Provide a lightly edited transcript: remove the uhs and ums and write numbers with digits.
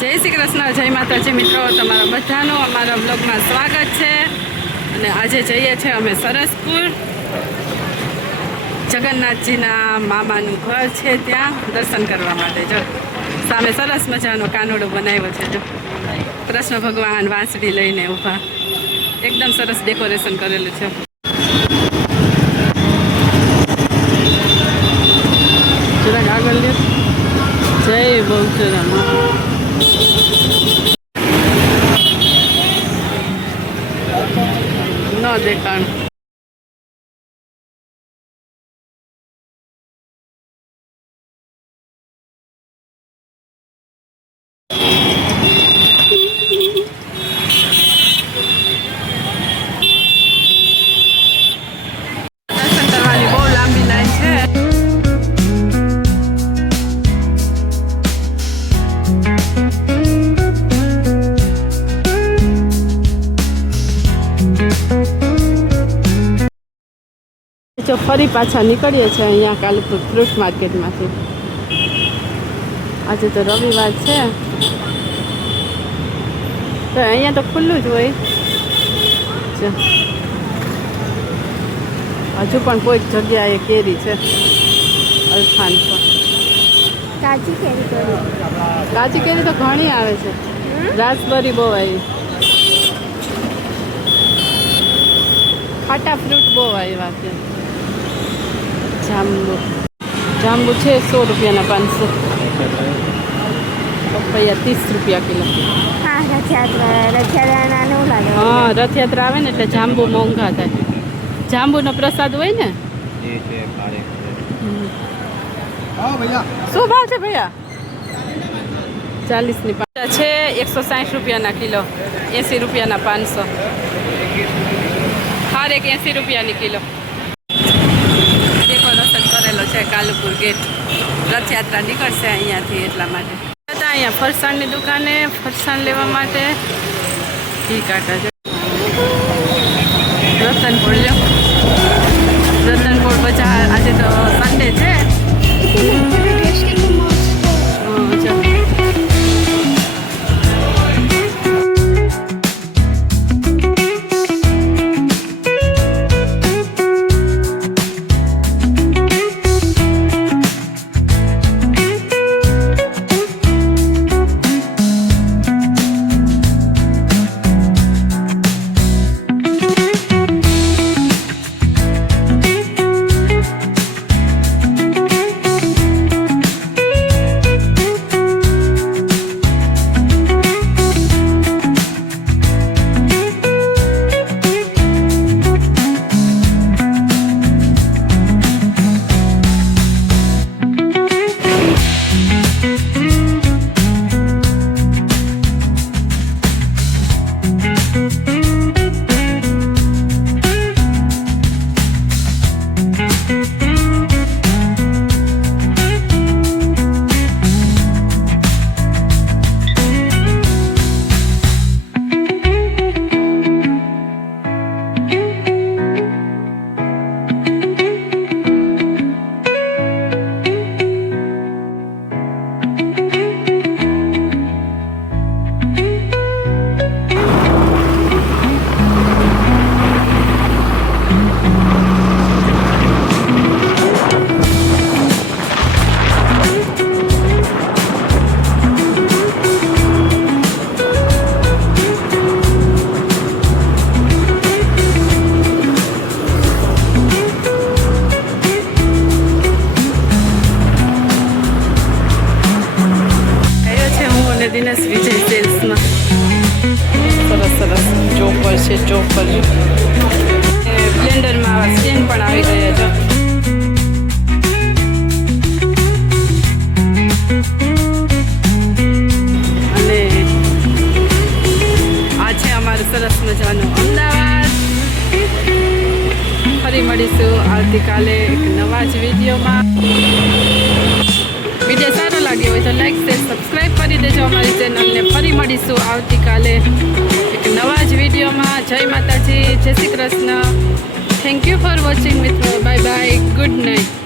જય શ્રી કૃષ્ણ, જય માતાજી મિત્રો, તમારા બધાનું અમારા બ્લોગમાં સ્વાગત છે। અને આજે જઈએ છીએ અમે સરસપુર, જગન્નાથજીના મામાનું ઘર છે, ત્યાં દર્શન કરવા માટે। જો સામે સરસ મજાનો કાનોડો બનાવ્યો છે, જો કૃષ્ણ ભગવાન વાંસળી લઈને ઊભા, એકદમ સરસ ડેકોરેશન કરેલું છે। જરાક આગળ લ્યો। જય બહુચરામાં ન દેખાણ। દર્શન કરવાની બહુ લાંબી લાઈન છે। જો ફરી પાછા નીકળીએ છીએ અહીંયા કાલપુર ફ્રૂટ માર્કેટમાંથી। આજે તો રવિવાર છે, તો અહીંયા તો ખુલ્લું જ હોય। હજુ પણ કોઈક જગ્યાએ કેરી છે, અલફાન પર કાચી કેરી તો ઘણી આવે છે, રાસબરી બહુ આવી, ખાટા ફ્રૂટ બહુ આવ્યા છે। જાંબુ છે 100 રૂપિયાના 500, પપૈયા 30 રૂપિયા કિલો। હા, રથયાત્રા આવે ને એટલે જાંબુ મોંઘા થાય। જાંબુનો પ્રસાદ હોય ને। શું ભાવ છે ભૈયા? 40ની 5 છે, 160 રૂપિયાના કિલો, 80 રૂપિયાના 500, હર એક 80 રૂપિયાની કિલો। ડેકોરેશન કરેલો છે કાલુપુર ગેટ, રથયાત્રા નીકળશે અહીંયાથી એટલા માટે। અહીંયા ફરસાણની દુકાને ફરસાણ લેવા માટે ઘી કાંટા છે। રતનપુર લો, રતનપુર બજાર આજે તો સન્ડે છે। દિનેશ વિજય સેલ્સમાં સરસ સરસ ચોપર છે, ચોપર બ્લેન્ડરમાં આવા સ્ટેન્ડ પણ આવી ગયા છે। અને આ છે અમારું સરસ મજાનું અમદાવાદ। ફરી મળીશું આવતીકાલે એક નવા જ વિડીયોમાં। વિડીયો સારો લાગ્યો હોય તો લાઈક શેર સબસ્ક્રાઈબ કરી દેજો અમારી ચેનલને। ફરી મળીશું આવતીકાલે એક નવા જ વિડીયોમાં। જય માતાજી, જય Shri Krishna, thank you for watching મિત્રો, બાય બાય, ગુડ નાઇટ।